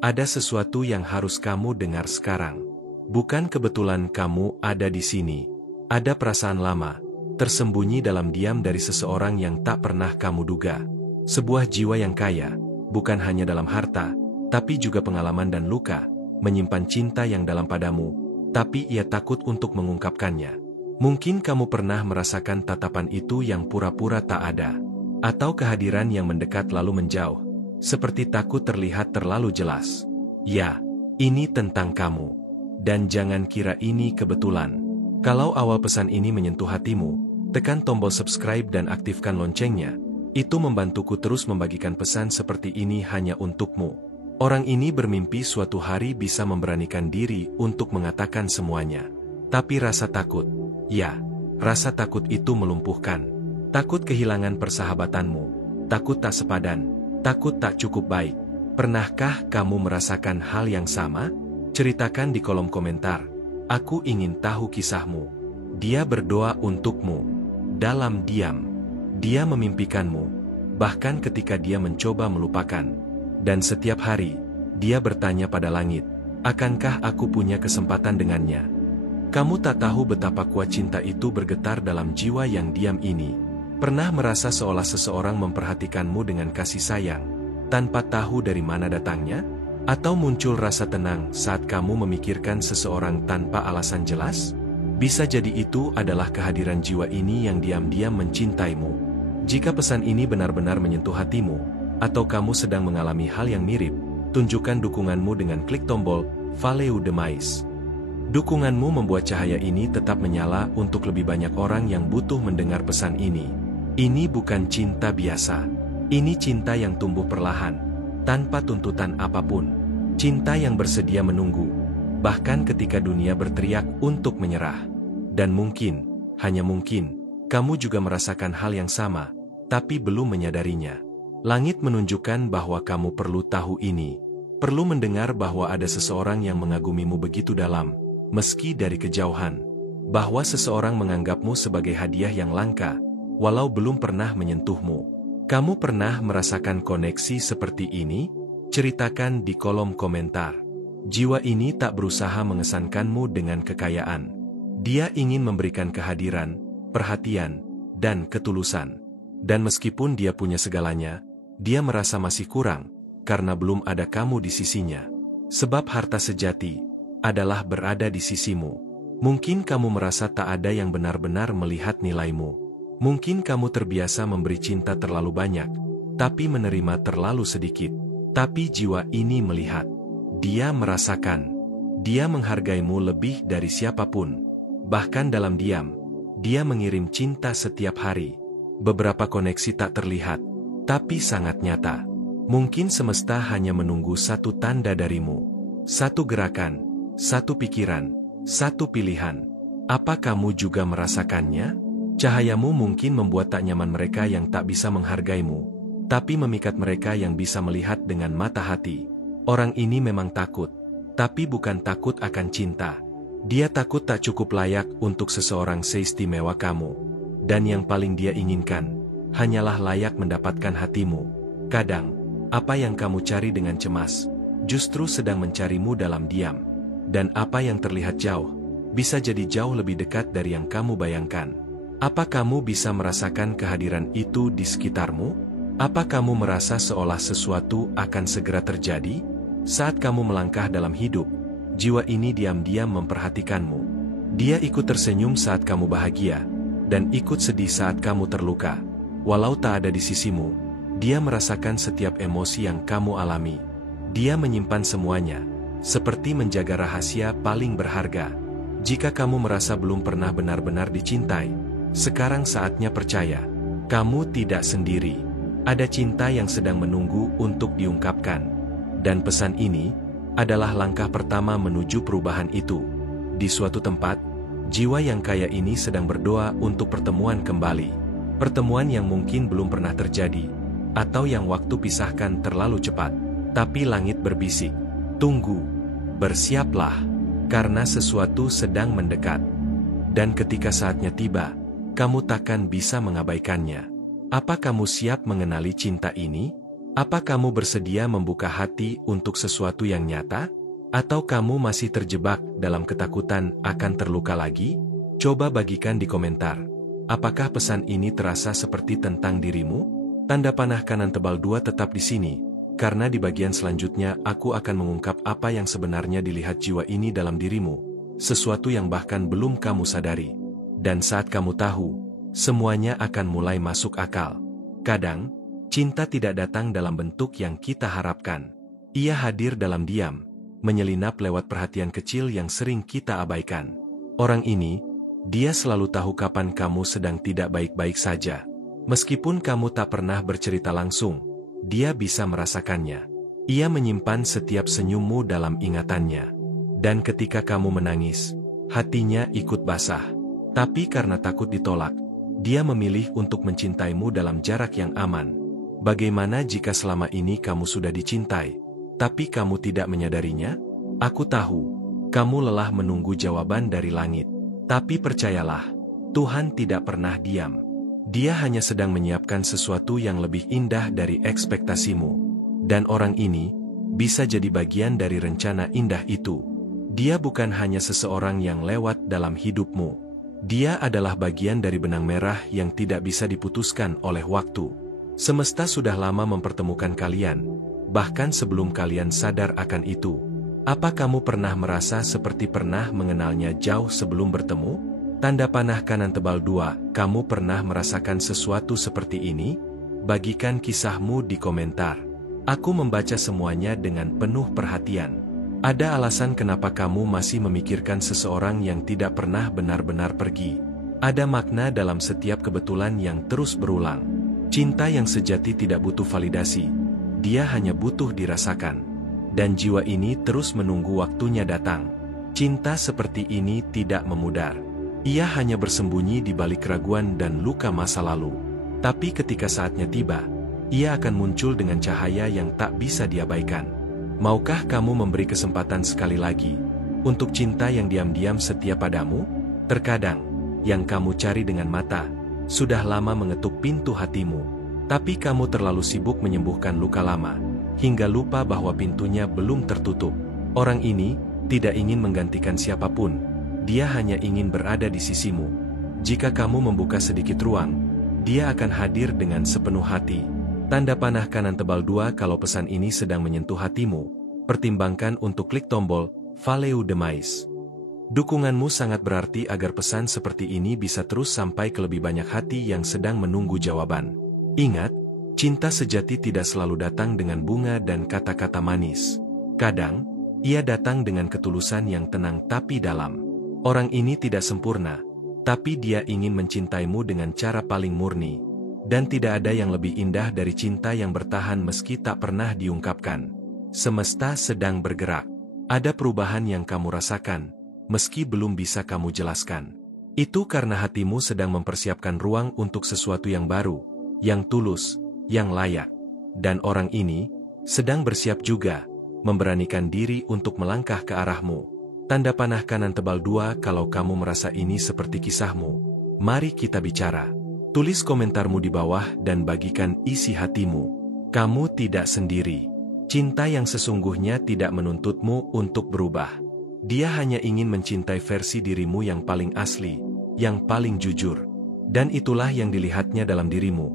Ada sesuatu yang harus kamu dengar sekarang. Bukan kebetulan kamu ada di sini. Ada perasaan lama, tersembunyi dalam diam dari seseorang yang tak pernah kamu duga. Sebuah jiwa yang kaya, bukan hanya dalam harta, tapi juga pengalaman dan luka, menyimpan cinta yang dalam padamu, tapi ia takut untuk mengungkapkannya. Mungkin kamu pernah merasakan tatapan itu yang pura-pura tak ada, atau kehadiran yang mendekat lalu menjauh, seperti takut terlihat terlalu jelas. Ya, ini tentang kamu. Dan jangan kira ini kebetulan. Kalau awal pesan ini menyentuh hatimu, tekan tombol subscribe dan aktifkan loncengnya. Itu membantuku terus membagikan pesan seperti ini hanya untukmu. Orang ini bermimpi suatu hari bisa memberanikan diri untuk mengatakan semuanya. Tapi rasa takut, ya, rasa takut itu melumpuhkan. Takut kehilangan persahabatanmu, takut tak sepadan, takut tak cukup baik. Pernahkah kamu merasakan hal yang sama? Ceritakan di kolom komentar. Aku ingin tahu kisahmu. Dia berdoa untukmu. Dalam diam. Dia memimpikanmu. Bahkan ketika dia mencoba melupakan. Dan setiap hari, dia bertanya pada langit, akankah aku punya kesempatan dengannya? Kamu tak tahu betapa kuat cinta itu bergetar dalam jiwa yang diam ini. Pernah merasa seolah seseorang memperhatikanmu dengan kasih sayang, tanpa tahu dari mana datangnya? Atau muncul rasa tenang saat kamu memikirkan seseorang tanpa alasan jelas? Bisa jadi itu adalah kehadiran jiwa ini yang diam-diam mencintaimu. Jika pesan ini benar-benar menyentuh hatimu, atau kamu sedang mengalami hal yang mirip, tunjukkan dukunganmu dengan klik tombol Follow the Mais. Dukunganmu membuat cahaya ini tetap menyala untuk lebih banyak orang yang butuh mendengar pesan ini. Ini bukan cinta biasa. Ini cinta yang tumbuh perlahan, tanpa tuntutan apapun. Cinta yang bersedia menunggu, bahkan ketika dunia berteriak untuk menyerah. Dan mungkin, hanya mungkin, kamu juga merasakan hal yang sama, tapi belum menyadarinya. Langit menunjukkan bahwa kamu perlu tahu ini. Perlu mendengar bahwa ada seseorang yang mengagumimu begitu dalam, meski dari kejauhan. Bahwa seseorang menganggapmu sebagai hadiah yang langka, walau belum pernah menyentuhmu. Kamu pernah merasakan koneksi seperti ini? Ceritakan di kolom komentar. Jiwa ini tak berusaha mengesankanmu dengan kekayaan. Dia ingin memberikan kehadiran, perhatian, dan ketulusan. Dan meskipun dia punya segalanya, dia merasa masih kurang, karena belum ada kamu di sisinya. Sebab harta sejati adalah berada di sisimu. Mungkin kamu merasa tak ada yang benar-benar melihat nilaimu. Mungkin kamu terbiasa memberi cinta terlalu banyak, tapi menerima terlalu sedikit. Tapi jiwa ini melihat. Dia merasakan. Dia menghargaimu lebih dari siapapun. Bahkan dalam diam, dia mengirim cinta setiap hari. Beberapa koneksi tak terlihat, tapi sangat nyata. Mungkin semesta hanya menunggu satu tanda darimu. Satu gerakan, satu pikiran, satu pilihan. Apa kamu juga merasakannya? Cahayamu mungkin membuat tak nyaman mereka yang tak bisa menghargaimu, tapi memikat mereka yang bisa melihat dengan mata hati. Orang ini memang takut, tapi bukan takut akan cinta. Dia takut tak cukup layak untuk seseorang seistimewa kamu. Dan yang paling dia inginkan, hanyalah layak mendapatkan hatimu. Kadang, apa yang kamu cari dengan cemas, justru sedang mencarimu dalam diam. Dan apa yang terlihat jauh, bisa jadi jauh lebih dekat dari yang kamu bayangkan. Apa kamu bisa merasakan kehadiran itu di sekitarmu? Apa kamu merasa seolah sesuatu akan segera terjadi? Saat kamu melangkah dalam hidup, jiwa ini diam-diam memperhatikanmu. Dia ikut tersenyum saat kamu bahagia, dan ikut sedih saat kamu terluka. Walau tak ada di sisimu, dia merasakan setiap emosi yang kamu alami. Dia menyimpan semuanya, seperti menjaga rahasia paling berharga. Jika kamu merasa belum pernah benar-benar dicintai, sekarang saatnya percaya. Kamu tidak sendiri. Ada cinta yang sedang menunggu untuk diungkapkan. Dan pesan ini adalah langkah pertama menuju perubahan itu. Di suatu tempat, jiwa yang kaya ini sedang berdoa untuk pertemuan kembali. Pertemuan yang mungkin belum pernah terjadi, atau yang waktu pisahkan terlalu cepat. Tapi langit berbisik, tunggu, bersiaplah, karena sesuatu sedang mendekat. Dan ketika saatnya tiba, kamu takkan bisa mengabaikannya. Apa kamu siap mengenali cinta ini? Apa kamu bersedia membuka hati untuk sesuatu yang nyata? Atau kamu masih terjebak dalam ketakutan akan terluka lagi? Coba bagikan di komentar. Apakah pesan ini terasa seperti tentang dirimu? Tanda panah kanan tebal 2 tetap di sini, karena di bagian selanjutnya aku akan mengungkap apa yang sebenarnya dilihat jiwa ini dalam dirimu, sesuatu yang bahkan belum kamu sadari. Dan saat kamu tahu, semuanya akan mulai masuk akal. Kadang, cinta tidak datang dalam bentuk yang kita harapkan. Ia hadir dalam diam, menyelinap lewat perhatian kecil yang sering kita abaikan. Orang ini, dia selalu tahu kapan kamu sedang tidak baik-baik saja. Meskipun kamu tak pernah bercerita langsung, dia bisa merasakannya. Ia menyimpan setiap senyummu dalam ingatannya. Dan ketika kamu menangis, hatinya ikut basah. Tapi karena takut ditolak, dia memilih untuk mencintaimu dalam jarak yang aman. Bagaimana jika selama ini kamu sudah dicintai, tapi kamu tidak menyadarinya? Aku tahu, kamu lelah menunggu jawaban dari langit. Tapi percayalah, Tuhan tidak pernah diam. Dia hanya sedang menyiapkan sesuatu yang lebih indah dari ekspektasimu. Dan orang ini, bisa jadi bagian dari rencana indah itu. Dia bukan hanya seseorang yang lewat dalam hidupmu. Dia adalah bagian dari benang merah yang tidak bisa diputuskan oleh waktu. Semesta sudah lama mempertemukan kalian, bahkan sebelum kalian sadar akan itu. Apa kamu pernah merasa seperti pernah mengenalnya jauh sebelum bertemu? Tanda panah kanan tebal 2, kamu pernah merasakan sesuatu seperti ini? Bagikan kisahmu di komentar. Aku membaca semuanya dengan penuh perhatian. Ada alasan kenapa kamu masih memikirkan seseorang yang tidak pernah benar-benar pergi. Ada makna dalam setiap kebetulan yang terus berulang. Cinta yang sejati tidak butuh validasi. Dia hanya butuh dirasakan. Dan jiwa ini terus menunggu waktunya datang. Cinta seperti ini tidak memudar. Ia hanya bersembunyi di balik keraguan dan luka masa lalu. Tapi ketika saatnya tiba, ia akan muncul dengan cahaya yang tak bisa diabaikan. Maukah kamu memberi kesempatan sekali lagi untuk cinta yang diam-diam setia padamu? Terkadang, yang kamu cari dengan mata sudah lama mengetuk pintu hatimu, tapi kamu terlalu sibuk menyembuhkan luka lama, hingga lupa bahwa pintunya belum tertutup. Orang ini tidak ingin menggantikan siapapun, dia hanya ingin berada di sisimu. Jika kamu membuka sedikit ruang, dia akan hadir dengan sepenuh hati. Tanda panah kanan tebal 2 kalau pesan ini sedang menyentuh hatimu, pertimbangkan untuk klik tombol Follow the Mais. Dukunganmu sangat berarti agar pesan seperti ini bisa terus sampai ke lebih banyak hati yang sedang menunggu jawaban. Ingat, cinta sejati tidak selalu datang dengan bunga dan kata-kata manis. Kadang, ia datang dengan ketulusan yang tenang tapi dalam. Orang ini tidak sempurna, tapi dia ingin mencintaimu dengan cara paling murni. Dan tidak ada yang lebih indah dari cinta yang bertahan meski tak pernah diungkapkan. Semesta sedang bergerak. Ada perubahan yang kamu rasakan, meski belum bisa kamu jelaskan. Itu karena hatimu sedang mempersiapkan ruang untuk sesuatu yang baru, yang tulus, yang layak. Dan orang ini sedang bersiap juga, memberanikan diri untuk melangkah ke arahmu. Tanda panah kanan tebal 2 kalau kamu merasa ini seperti kisahmu. Mari kita bicara. Tulis komentarmu di bawah dan bagikan isi hatimu. Kamu tidak sendiri. Cinta yang sesungguhnya tidak menuntutmu untuk berubah. Dia hanya ingin mencintai versi dirimu yang paling asli, yang paling jujur. Dan itulah yang dilihatnya dalam dirimu.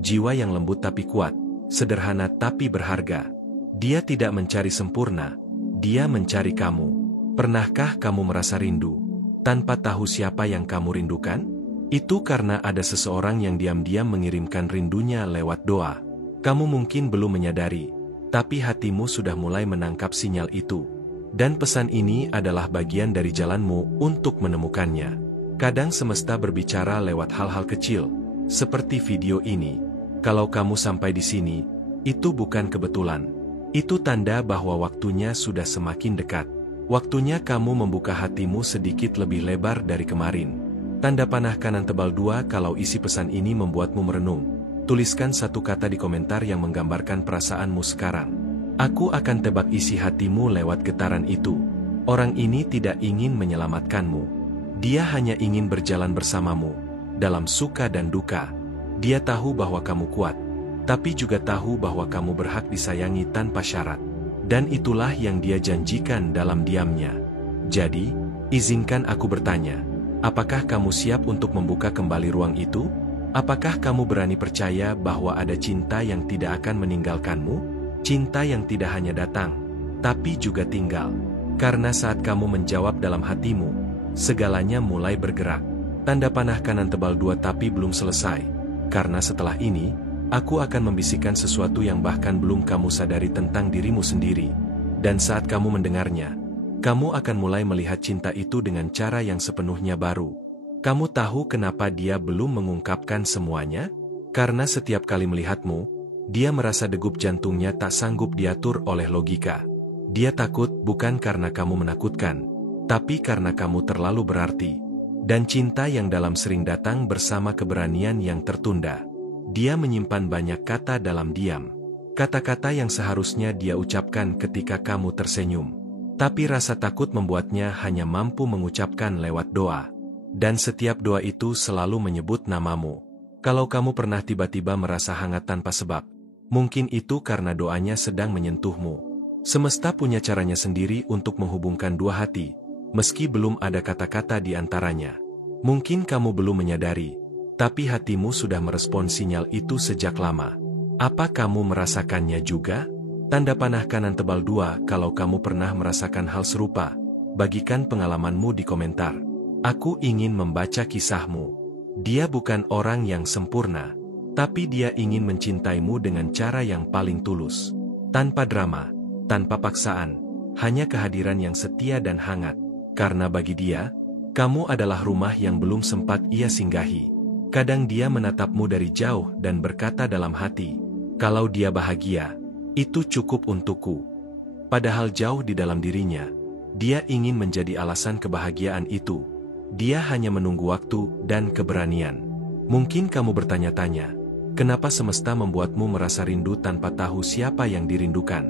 Jiwa yang lembut tapi kuat, sederhana tapi berharga. Dia tidak mencari sempurna, dia mencari kamu. Pernahkah kamu merasa rindu, tanpa tahu siapa yang kamu rindukan? Itu karena ada seseorang yang diam-diam mengirimkan rindunya lewat doa. Kamu mungkin belum menyadari, tapi hatimu sudah mulai menangkap sinyal itu. Dan pesan ini adalah bagian dari jalanmu untuk menemukannya. Kadang semesta berbicara lewat hal-hal kecil, seperti video ini. Kalau kamu sampai di sini, itu bukan kebetulan. Itu tanda bahwa waktunya sudah semakin dekat. Waktunya kamu membuka hatimu sedikit lebih lebar dari kemarin. Tanda panah kanan tebal 2 kalau isi pesan ini membuatmu merenung. Tuliskan satu kata di komentar yang menggambarkan perasaanmu sekarang. Aku akan tebak isi hatimu lewat getaran itu. Orang ini tidak ingin menyelamatkanmu. Dia hanya ingin berjalan bersamamu, dalam suka dan duka. Dia tahu bahwa kamu kuat, tapi juga tahu bahwa kamu berhak disayangi tanpa syarat. Dan itulah yang dia janjikan dalam diamnya. Jadi, izinkan aku bertanya, apakah kamu siap untuk membuka kembali ruang itu? Apakah kamu berani percaya bahwa ada cinta yang tidak akan meninggalkanmu? Cinta yang tidak hanya datang, tapi juga tinggal. Karena saat kamu menjawab dalam hatimu, segalanya mulai bergerak. Tanda panah kanan tebal 2 tapi belum selesai. Karena setelah ini, aku akan membisikkan sesuatu yang bahkan belum kamu sadari tentang dirimu sendiri. Dan saat kamu mendengarnya, kamu akan mulai melihat cinta itu dengan cara yang sepenuhnya baru. Kamu tahu kenapa dia belum mengungkapkan semuanya? Karena setiap kali melihatmu, dia merasa degup jantungnya tak sanggup diatur oleh logika. Dia takut bukan karena kamu menakutkan, tapi karena kamu terlalu berarti. Dan cinta yang dalam sering datang bersama keberanian yang tertunda. Dia menyimpan banyak kata dalam diam. Kata-kata yang seharusnya dia ucapkan ketika kamu tersenyum. Tapi rasa takut membuatnya hanya mampu mengucapkan lewat doa. Dan setiap doa itu selalu menyebut namamu. Kalau kamu pernah tiba-tiba merasa hangat tanpa sebab, mungkin itu karena doanya sedang menyentuhmu. Semesta punya caranya sendiri untuk menghubungkan dua hati, meski belum ada kata-kata di antaranya. Mungkin kamu belum menyadari, tapi hatimu sudah merespons sinyal itu sejak lama. Apa kamu merasakannya juga? Tanda panah kanan tebal 2 kalau kamu pernah merasakan hal serupa. Bagikan pengalamanmu di komentar. Aku ingin membaca kisahmu. Dia bukan orang yang sempurna, tapi dia ingin mencintaimu dengan cara yang paling tulus. Tanpa drama, tanpa paksaan, hanya kehadiran yang setia dan hangat. Karena bagi dia, kamu adalah rumah yang belum sempat ia singgahi. Kadang dia menatapmu dari jauh dan berkata dalam hati, kalau dia bahagia, itu cukup untukku. Padahal jauh di dalam dirinya, dia ingin menjadi alasan kebahagiaan itu. Dia hanya menunggu waktu dan keberanian. Mungkin kamu bertanya-tanya, kenapa semesta membuatmu merasa rindu tanpa tahu siapa yang dirindukan?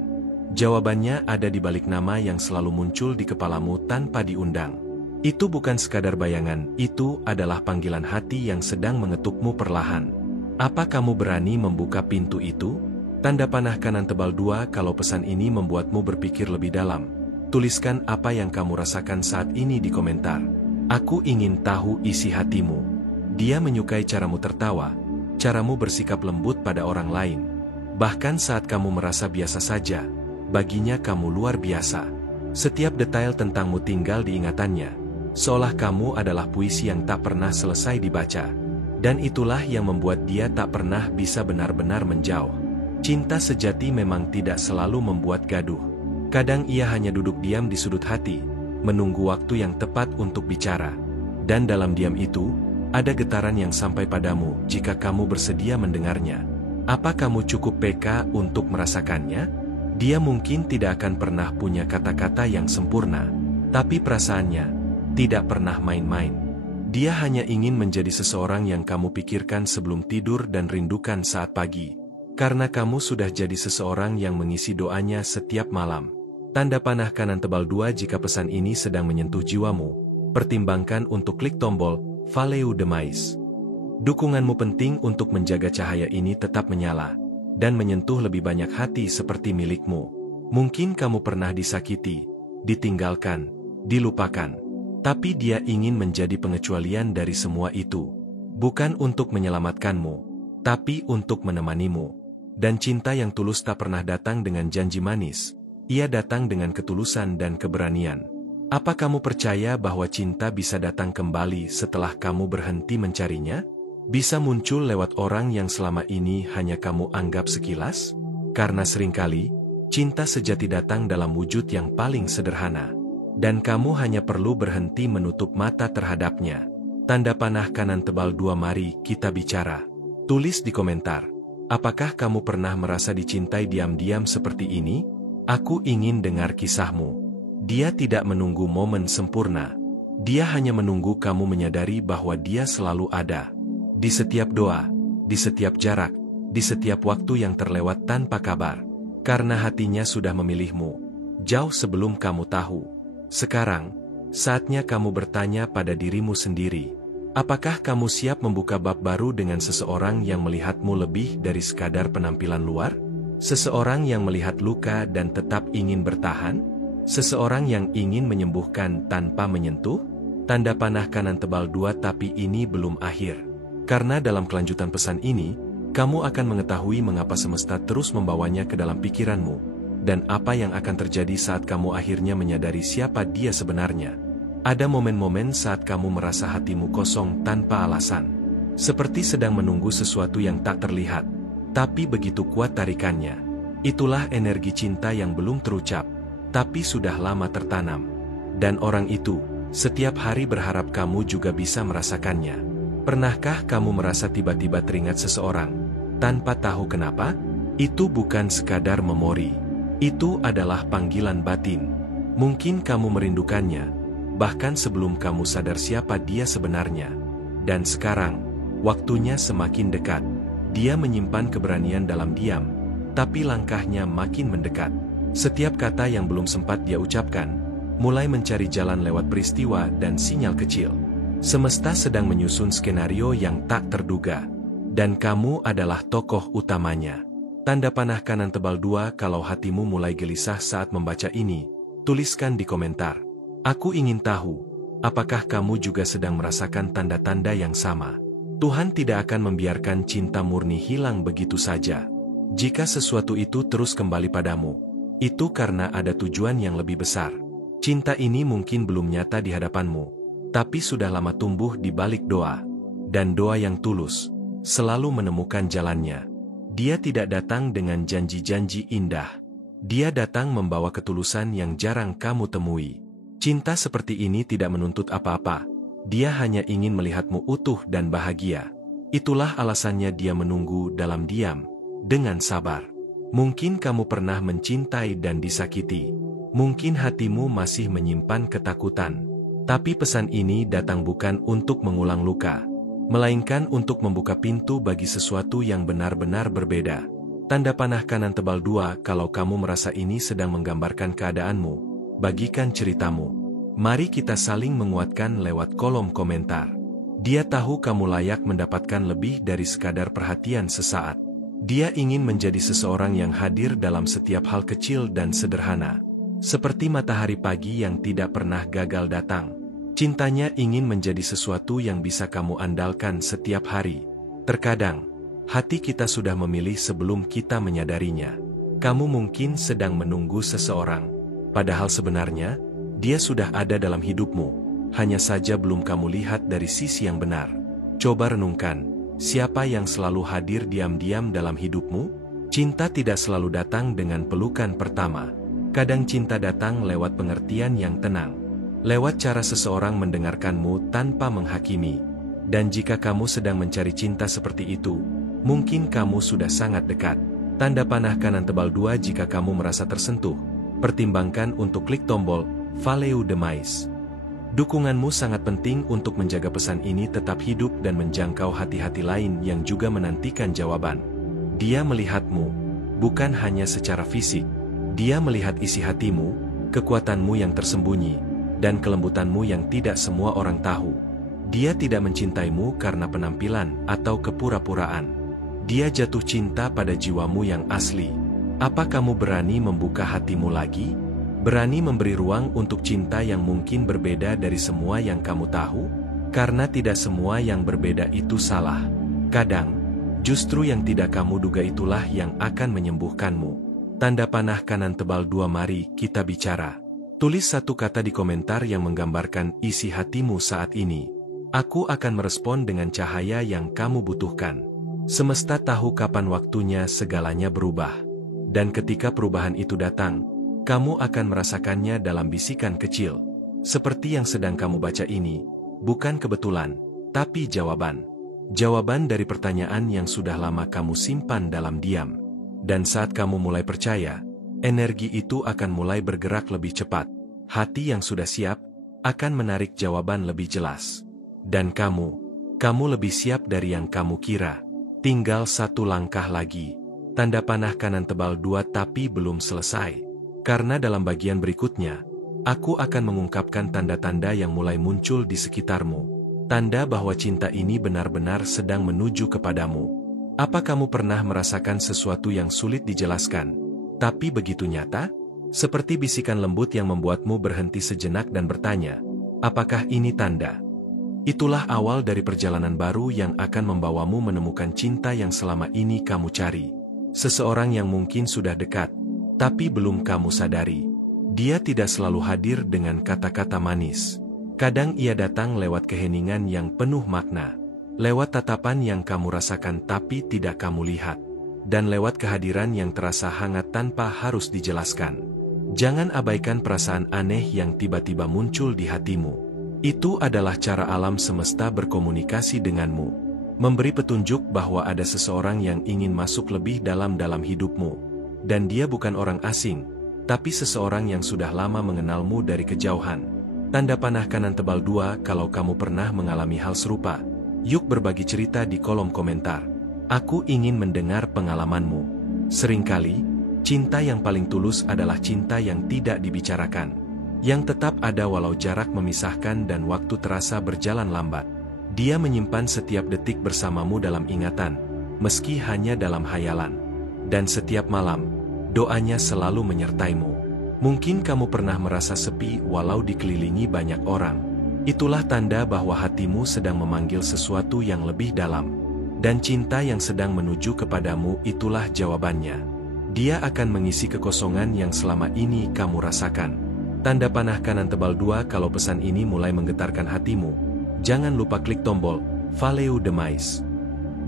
Jawabannya ada di balik nama yang selalu muncul di kepalamu tanpa diundang. Itu bukan sekadar bayangan, itu adalah panggilan hati yang sedang mengetukmu perlahan. Apa kamu berani membuka pintu itu? Tanda panah kanan tebal 2 kalau pesan ini membuatmu berpikir lebih dalam. Tuliskan apa yang kamu rasakan saat ini di komentar. Aku ingin tahu isi hatimu. Dia menyukai caramu tertawa, caramu bersikap lembut pada orang lain. Bahkan saat kamu merasa biasa saja, baginya kamu luar biasa. Setiap detail tentangmu tinggal di ingatannya, seolah kamu adalah puisi yang tak pernah selesai dibaca. Dan itulah yang membuat dia tak pernah bisa benar-benar menjauh. Cinta sejati memang tidak selalu membuat gaduh. Kadang ia hanya duduk diam di sudut hati, menunggu waktu yang tepat untuk bicara. Dan dalam diam itu, ada getaran yang sampai padamu jika kamu bersedia mendengarnya. Apa kamu cukup peka untuk merasakannya? Dia mungkin tidak akan pernah punya kata-kata yang sempurna, tapi perasaannya tidak pernah main-main. Dia hanya ingin menjadi seseorang yang kamu pikirkan sebelum tidur dan rindukan saat pagi. Karena kamu sudah jadi seseorang yang mengisi doanya setiap malam. Tanda panah kanan tebal 2 jika pesan ini sedang menyentuh jiwamu. Pertimbangkan untuk klik tombol Valeu Demais. Dukunganmu penting untuk menjaga cahaya ini tetap menyala dan menyentuh lebih banyak hati seperti milikmu. Mungkin kamu pernah disakiti, ditinggalkan, dilupakan. Tapi dia ingin menjadi pengecualian dari semua itu. Bukan untuk menyelamatkanmu, tapi untuk menemanimu. Dan cinta yang tulus tak pernah datang dengan janji manis. Ia datang dengan ketulusan dan keberanian. Apa kamu percaya bahwa cinta bisa datang kembali setelah kamu berhenti mencarinya? Bisa muncul lewat orang yang selama ini hanya kamu anggap sekilas? Karena seringkali, cinta sejati datang dalam wujud yang paling sederhana. Dan kamu hanya perlu berhenti menutup mata terhadapnya. Tanda panah kanan tebal 2 mari kita bicara. Tulis di komentar. Apakah kamu pernah merasa dicintai diam-diam seperti ini? Aku ingin dengar kisahmu. Dia tidak menunggu momen sempurna. Dia hanya menunggu kamu menyadari bahwa dia selalu ada. Di setiap doa, di setiap jarak, di setiap waktu yang terlewat tanpa kabar. Karena hatinya sudah memilihmu, jauh sebelum kamu tahu. Sekarang, saatnya kamu bertanya pada dirimu sendiri. Apakah kamu siap membuka bab baru dengan seseorang yang melihatmu lebih dari sekadar penampilan luar? Seseorang yang melihat luka dan tetap ingin bertahan? Seseorang yang ingin menyembuhkan tanpa menyentuh? Tanda panah kanan tebal 2 tapi ini belum akhir. Karena dalam kelanjutan pesan ini, kamu akan mengetahui mengapa semesta terus membawanya ke dalam pikiranmu, dan apa yang akan terjadi saat kamu akhirnya menyadari siapa dia sebenarnya. Ada momen-momen saat kamu merasa hatimu kosong tanpa alasan. Seperti sedang menunggu sesuatu yang tak terlihat, tapi begitu kuat tarikannya. Itulah energi cinta yang belum terucap, tapi sudah lama tertanam. Dan orang itu, setiap hari berharap kamu juga bisa merasakannya. Pernahkah kamu merasa tiba-tiba teringat seseorang, tanpa tahu kenapa? Itu bukan sekadar memori. Itu adalah panggilan batin. Mungkin kamu merindukannya, bahkan sebelum kamu sadar siapa dia sebenarnya. Dan sekarang, waktunya semakin dekat. Dia menyimpan keberanian dalam diam, tapi langkahnya makin mendekat. Setiap kata yang belum sempat dia ucapkan, mulai mencari jalan lewat peristiwa dan sinyal kecil. Semesta sedang menyusun skenario yang tak terduga, dan kamu adalah tokoh utamanya. Tanda panah kanan tebal 2 kalau hatimu mulai gelisah saat membaca ini, tuliskan di komentar. Aku ingin tahu, apakah kamu juga sedang merasakan tanda-tanda yang sama? Tuhan tidak akan membiarkan cinta murni hilang begitu saja. Jika sesuatu itu terus kembali padamu, itu karena ada tujuan yang lebih besar. Cinta ini mungkin belum nyata di hadapanmu, tapi sudah lama tumbuh di balik doa. Dan doa yang tulus selalu menemukan jalannya. Dia tidak datang dengan janji-janji indah. Dia datang membawa ketulusan yang jarang kamu temui. Cinta seperti ini tidak menuntut apa-apa. Dia hanya ingin melihatmu utuh dan bahagia. Itulah alasannya dia menunggu dalam diam, dengan sabar. Mungkin kamu pernah mencintai dan disakiti. Mungkin hatimu masih menyimpan ketakutan. Tapi pesan ini datang bukan untuk mengulang luka, melainkan untuk membuka pintu bagi sesuatu yang benar-benar berbeda. Tanda panah kanan tebal 2 kalau kamu merasa ini sedang menggambarkan keadaanmu. Bagikan ceritamu. Mari kita saling menguatkan lewat kolom komentar. Dia tahu kamu layak mendapatkan lebih dari sekadar perhatian sesaat. Dia ingin menjadi seseorang yang hadir dalam setiap hal kecil dan sederhana. Seperti matahari pagi yang tidak pernah gagal datang. Cintanya ingin menjadi sesuatu yang bisa kamu andalkan setiap hari. Terkadang, hati kita sudah memilih sebelum kita menyadarinya. Kamu mungkin sedang menunggu seseorang, padahal sebenarnya, dia sudah ada dalam hidupmu, hanya saja belum kamu lihat dari sisi yang benar. Coba renungkan, siapa yang selalu hadir diam-diam dalam hidupmu? Cinta tidak selalu datang dengan pelukan pertama. Kadang cinta datang lewat pengertian yang tenang, lewat cara seseorang mendengarkanmu tanpa menghakimi. Dan jika kamu sedang mencari cinta seperti itu, mungkin kamu sudah sangat dekat. Tanda panah kanan tebal 2 jika kamu merasa tersentuh. Pertimbangkan untuk klik tombol Follow the Mais. Dukunganmu sangat penting untuk menjaga pesan ini tetap hidup dan menjangkau hati-hati lain yang juga menantikan jawaban. Dia melihatmu, bukan hanya secara fisik. Dia melihat isi hatimu, kekuatanmu yang tersembunyi, dan kelembutanmu yang tidak semua orang tahu. Dia tidak mencintaimu karena penampilan atau kepura-puraan. Dia jatuh cinta pada jiwamu yang asli. Apa kamu berani membuka hatimu lagi? Berani memberi ruang untuk cinta yang mungkin berbeda dari semua yang kamu tahu? Karena tidak semua yang berbeda itu salah. Kadang, justru yang tidak kamu duga itulah yang akan menyembuhkanmu. Tanda panah kanan tebal 2 mari kita bicara. Tulis satu kata di komentar yang menggambarkan isi hatimu saat ini. Aku akan merespon dengan cahaya yang kamu butuhkan. Semesta tahu kapan waktunya segalanya berubah. Dan ketika perubahan itu datang, kamu akan merasakannya dalam bisikan kecil. Seperti yang sedang kamu baca ini, bukan kebetulan, tapi jawaban. Jawaban dari pertanyaan yang sudah lama kamu simpan dalam diam. Dan saat kamu mulai percaya, energi itu akan mulai bergerak lebih cepat. Hati yang sudah siap, akan menarik jawaban lebih jelas. Dan kamu lebih siap dari yang kamu kira. Tinggal satu langkah lagi. Tanda panah kanan tebal 2 tapi belum selesai. Karena dalam bagian berikutnya, aku akan mengungkapkan tanda-tanda yang mulai muncul di sekitarmu. Tanda bahwa cinta ini benar-benar sedang menuju kepadamu. Apa kamu pernah merasakan sesuatu yang sulit dijelaskan, tapi begitu nyata? Seperti bisikan lembut yang membuatmu berhenti sejenak dan bertanya, apakah ini tanda? Itulah awal dari perjalanan baru yang akan membawamu menemukan cinta yang selama ini kamu cari. Seseorang yang mungkin sudah dekat, tapi belum kamu sadari. Dia tidak selalu hadir dengan kata-kata manis. Kadang ia datang lewat keheningan yang penuh makna, lewat tatapan yang kamu rasakan tapi tidak kamu lihat, dan lewat kehadiran yang terasa hangat tanpa harus dijelaskan. Jangan abaikan perasaan aneh yang tiba-tiba muncul di hatimu. Itu adalah cara alam semesta berkomunikasi denganmu, memberi petunjuk bahwa ada seseorang yang ingin masuk lebih dalam hidupmu. Dan dia bukan orang asing, tapi seseorang yang sudah lama mengenalmu dari kejauhan. Tanda panah kanan tebal 2 kalau kamu pernah mengalami hal serupa. Yuk berbagi cerita di kolom komentar. Aku ingin mendengar pengalamanmu. Seringkali, cinta yang paling tulus adalah cinta yang tidak dibicarakan, yang tetap ada walau jarak memisahkan dan waktu terasa berjalan lambat. Dia menyimpan setiap detik bersamamu dalam ingatan, meski hanya dalam hayalan. Dan setiap malam, doanya selalu menyertaimu. Mungkin kamu pernah merasa sepi walau dikelilingi banyak orang. Itulah tanda bahwa hatimu sedang memanggil sesuatu yang lebih dalam. Dan cinta yang sedang menuju kepadamu itulah jawabannya. Dia akan mengisi kekosongan yang selama ini kamu rasakan. Tanda panah kanan tebal 2 kalau pesan ini mulai menggetarkan hatimu. Jangan lupa klik tombol Follow the Mais.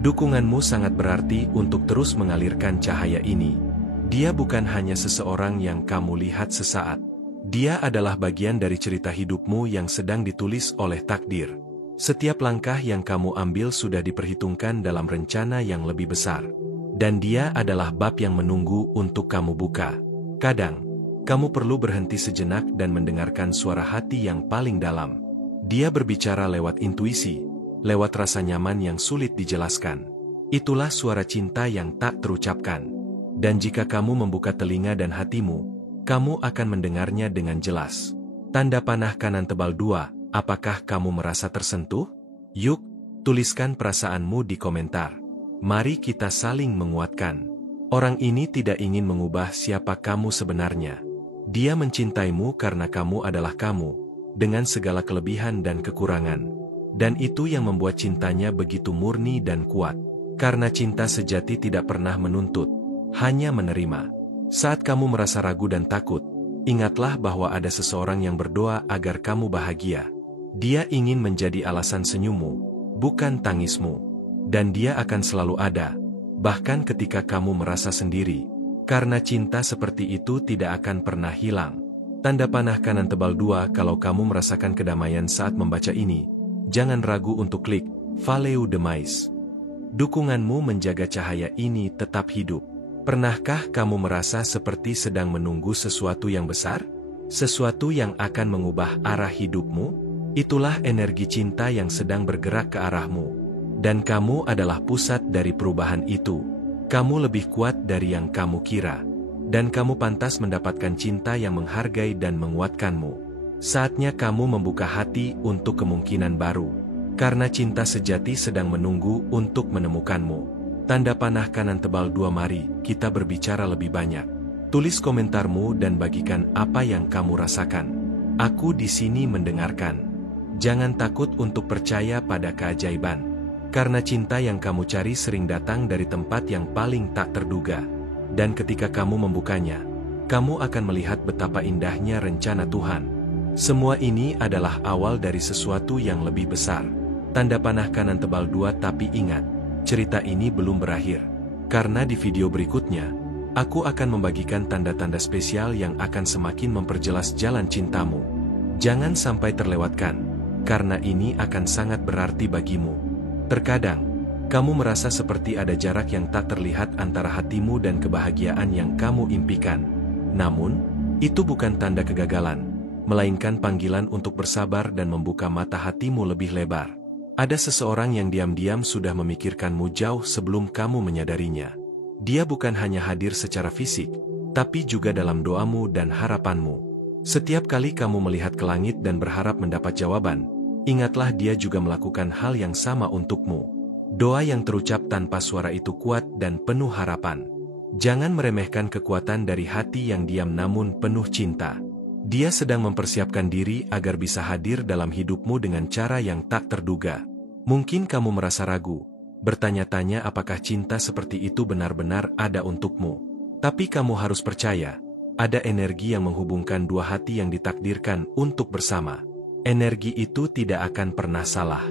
Dukunganmu sangat berarti untuk terus mengalirkan cahaya ini. Dia bukan hanya seseorang yang kamu lihat sesaat. Dia adalah bagian dari cerita hidupmu yang sedang ditulis oleh takdir. Setiap langkah yang kamu ambil sudah diperhitungkan dalam rencana yang lebih besar. Dan dia adalah bab yang menunggu untuk kamu buka. Kadang, kamu perlu berhenti sejenak dan mendengarkan suara hati yang paling dalam. Dia berbicara lewat intuisi, lewat rasa nyaman yang sulit dijelaskan. Itulah suara cinta yang tak terucapkan. Dan jika kamu membuka telinga dan hatimu, kamu akan mendengarnya dengan jelas. Tanda panah kanan tebal 2, apakah kamu merasa tersentuh? Yuk, tuliskan perasaanmu di komentar. Mari kita saling menguatkan. Orang ini tidak ingin mengubah siapa kamu sebenarnya. Dia mencintaimu karena kamu adalah kamu, dengan segala kelebihan dan kekurangan. Dan itu yang membuat cintanya begitu murni dan kuat. Karena cinta sejati tidak pernah menuntut, hanya menerima. Saat kamu merasa ragu dan takut, ingatlah bahwa ada seseorang yang berdoa agar kamu bahagia. Dia ingin menjadi alasan senyummu, bukan tangismu. Dan dia akan selalu ada, bahkan ketika kamu merasa sendiri. Karena cinta seperti itu tidak akan pernah hilang. Tanda panah kanan tebal 2 kalau kamu merasakan kedamaian saat membaca ini. Jangan ragu untuk klik Follow the Mais. Dukunganmu menjaga cahaya ini tetap hidup. Pernahkah kamu merasa seperti sedang menunggu sesuatu yang besar? Sesuatu yang akan mengubah arah hidupmu? Itulah energi cinta yang sedang bergerak ke arahmu. Dan kamu adalah pusat dari perubahan itu. Kamu lebih kuat dari yang kamu kira. Dan kamu pantas mendapatkan cinta yang menghargai dan menguatkanmu. Saatnya kamu membuka hati untuk kemungkinan baru. Karena cinta sejati sedang menunggu untuk menemukanmu. Tanda panah kanan tebal 2 mari kita berbicara lebih banyak. Tulis komentarmu dan bagikan apa yang kamu rasakan. Aku di sini mendengarkan. Jangan takut untuk percaya pada keajaiban. Karena cinta yang kamu cari sering datang dari tempat yang paling tak terduga. Dan ketika kamu membukanya, kamu akan melihat betapa indahnya rencana Tuhan. Semua ini adalah awal dari sesuatu yang lebih besar. Tanda panah kanan tebal 2 tapi ingat, cerita ini belum berakhir. Karena di video berikutnya, aku akan membagikan tanda-tanda spesial yang akan semakin memperjelas jalan cintamu. Jangan sampai terlewatkan, karena ini akan sangat berarti bagimu. Terkadang, kamu merasa seperti ada jarak yang tak terlihat antara hatimu dan kebahagiaan yang kamu impikan. Namun, itu bukan tanda kegagalan, melainkan panggilan untuk bersabar dan membuka mata hatimu lebih lebar. Ada seseorang yang diam-diam sudah memikirkanmu jauh sebelum kamu menyadarinya. Dia bukan hanya hadir secara fisik, tapi juga dalam doamu dan harapanmu. Setiap kali kamu melihat ke langit dan berharap mendapat jawaban, ingatlah dia juga melakukan hal yang sama untukmu. Doa yang terucap tanpa suara itu kuat dan penuh harapan. Jangan meremehkan kekuatan dari hati yang diam namun penuh cinta. Dia sedang mempersiapkan diri agar bisa hadir dalam hidupmu dengan cara yang tak terduga. Mungkin kamu merasa ragu, bertanya-tanya apakah cinta seperti itu benar-benar ada untukmu. Tapi kamu harus percaya, ada energi yang menghubungkan dua hati yang ditakdirkan untuk bersama. Energi itu tidak akan pernah salah.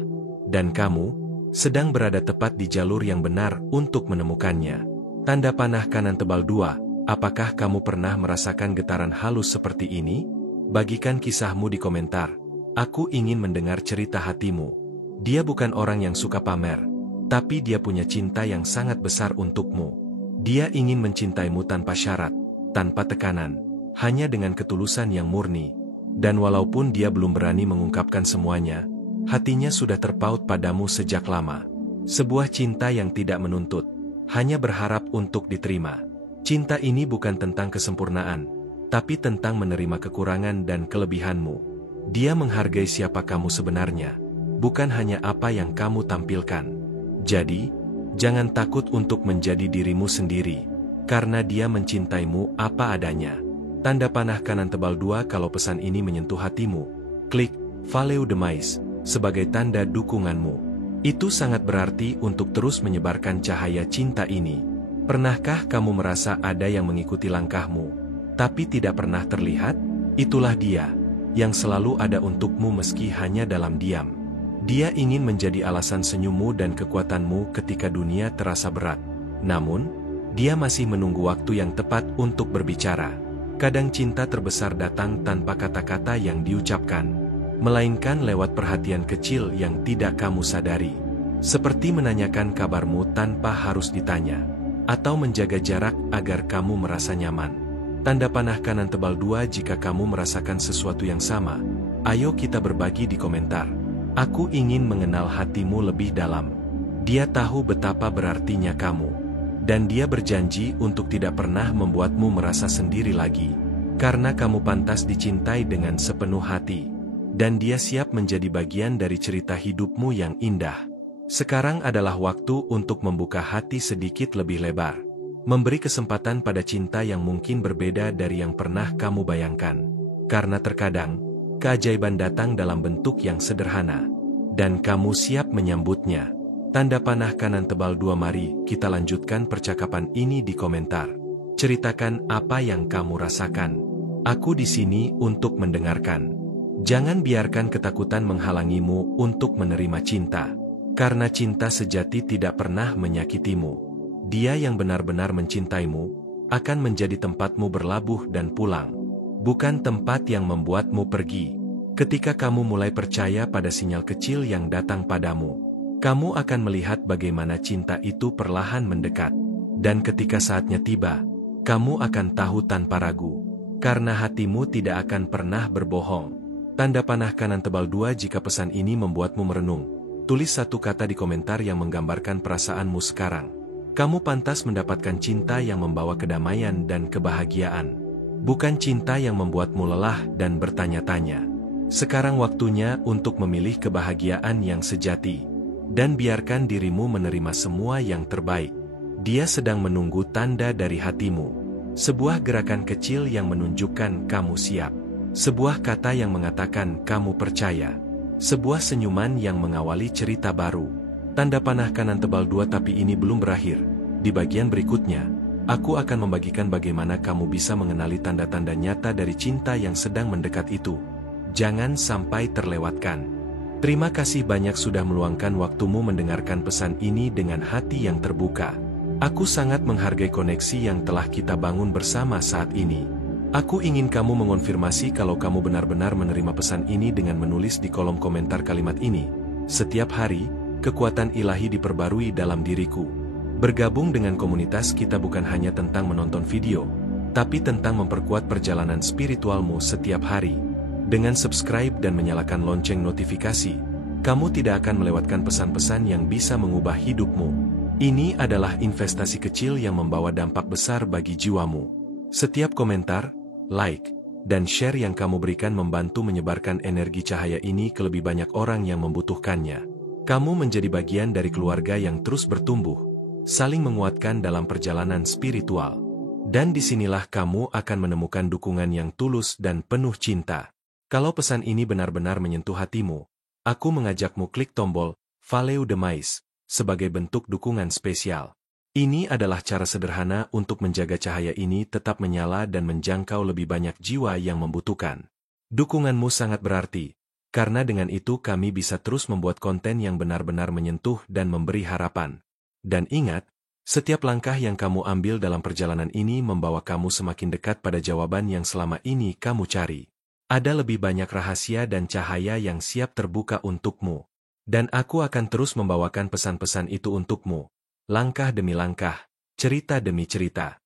Dan kamu sedang berada tepat di jalur yang benar untuk menemukannya. Tanda panah kanan tebal 2, apakah kamu pernah merasakan getaran halus seperti ini? Bagikan kisahmu di komentar. Aku ingin mendengar cerita hatimu. Dia bukan orang yang suka pamer, tapi dia punya cinta yang sangat besar untukmu. Dia ingin mencintaimu tanpa syarat, tanpa tekanan, hanya dengan ketulusan yang murni. Dan walaupun dia belum berani mengungkapkan semuanya, hatinya sudah terpaut padamu sejak lama. Sebuah cinta yang tidak menuntut, hanya berharap untuk diterima. Cinta ini bukan tentang kesempurnaan, tapi tentang menerima kekurangan dan kelebihanmu. Dia menghargai siapa kamu sebenarnya, bukan hanya apa yang kamu tampilkan. Jadi, jangan takut untuk menjadi dirimu sendiri, karena dia mencintaimu apa adanya. Tanda panah kanan tebal 2 kalau pesan ini menyentuh hatimu. Klik Follow the Mais sebagai tanda dukunganmu. Itu sangat berarti untuk terus menyebarkan cahaya cinta ini. Pernahkah kamu merasa ada yang mengikuti langkahmu, tapi tidak pernah terlihat? Itulah dia, yang selalu ada untukmu meski hanya dalam diam. Dia ingin menjadi alasan senyummu dan kekuatanmu ketika dunia terasa berat. Namun, dia masih menunggu waktu yang tepat untuk berbicara. Kadang cinta terbesar datang tanpa kata-kata yang diucapkan, melainkan lewat perhatian kecil yang tidak kamu sadari. Seperti menanyakan kabarmu tanpa harus ditanya, atau menjaga jarak agar kamu merasa nyaman. Tanda panah kanan tebal 2 jika kamu merasakan sesuatu yang sama. Ayo kita berbagi di komentar. Aku ingin mengenal hatimu lebih dalam. Dia tahu betapa berartinya kamu. Dan dia berjanji untuk tidak pernah membuatmu merasa sendiri lagi. Karena kamu pantas dicintai dengan sepenuh hati. Dan dia siap menjadi bagian dari cerita hidupmu yang indah. Sekarang adalah waktu untuk membuka hati sedikit lebih lebar. Memberi kesempatan pada cinta yang mungkin berbeda dari yang pernah kamu bayangkan. Karena terkadang, keajaiban datang dalam bentuk yang sederhana. Dan kamu siap menyambutnya. Tanda panah kanan tebal 2 mari kita lanjutkan percakapan ini di komentar. Ceritakan apa yang kamu rasakan. Aku di sini untuk mendengarkan. Jangan biarkan ketakutan menghalangimu untuk menerima cinta. Karena cinta sejati tidak pernah menyakitimu. Dia yang benar-benar mencintaimu akan menjadi tempatmu berlabuh dan pulang. Bukan tempat yang membuatmu pergi. Ketika kamu mulai percaya pada sinyal kecil yang datang padamu, kamu akan melihat bagaimana cinta itu perlahan mendekat. Dan ketika saatnya tiba, kamu akan tahu tanpa ragu. Karena hatimu tidak akan pernah berbohong. Tanda panah kanan tebal 2 jika pesan ini membuatmu merenung. Tulis satu kata di komentar yang menggambarkan perasaanmu sekarang. Kamu pantas mendapatkan cinta yang membawa kedamaian dan kebahagiaan. Bukan cinta yang membuatmu lelah dan bertanya-tanya. Sekarang waktunya untuk memilih kebahagiaan yang sejati. Dan biarkan dirimu menerima semua yang terbaik. Dia sedang menunggu tanda dari hatimu. Sebuah gerakan kecil yang menunjukkan kamu siap. Sebuah kata yang mengatakan kamu percaya. Sebuah senyuman yang mengawali cerita baru. Tanda panah kanan tebal 2 tapi ini belum berakhir. Di bagian berikutnya, aku akan membagikan bagaimana kamu bisa mengenali tanda-tanda nyata dari cinta yang sedang mendekat itu. Jangan sampai terlewatkan. Terima kasih banyak sudah meluangkan waktumu mendengarkan pesan ini dengan hati yang terbuka. Aku sangat menghargai koneksi yang telah kita bangun bersama saat ini. Aku ingin kamu mengonfirmasi kalau kamu benar-benar menerima pesan ini dengan menulis di kolom komentar kalimat ini. Setiap hari, kekuatan ilahi diperbarui dalam diriku. Bergabung dengan komunitas kita bukan hanya tentang menonton video, tapi tentang memperkuat perjalanan spiritualmu setiap hari. Dengan subscribe dan menyalakan lonceng notifikasi, kamu tidak akan melewatkan pesan-pesan yang bisa mengubah hidupmu. Ini adalah investasi kecil yang membawa dampak besar bagi jiwamu. Setiap komentar, like, dan share yang kamu berikan membantu menyebarkan energi cahaya ini ke lebih banyak orang yang membutuhkannya. Kamu menjadi bagian dari keluarga yang terus bertumbuh, saling menguatkan dalam perjalanan spiritual. Dan disinilah kamu akan menemukan dukungan yang tulus dan penuh cinta. Kalau pesan ini benar-benar menyentuh hatimu, aku mengajakmu klik tombol Valeu Demais sebagai bentuk dukungan spesial. Ini adalah cara sederhana untuk menjaga cahaya ini tetap menyala dan menjangkau lebih banyak jiwa yang membutuhkan. Dukunganmu sangat berarti, karena dengan itu kami bisa terus membuat konten yang benar-benar menyentuh dan memberi harapan. Dan ingat, setiap langkah yang kamu ambil dalam perjalanan ini membawa kamu semakin dekat pada jawaban yang selama ini kamu cari. Ada lebih banyak rahasia dan cahaya yang siap terbuka untukmu. Dan aku akan terus membawakan pesan-pesan itu untukmu. Langkah demi langkah, cerita demi cerita.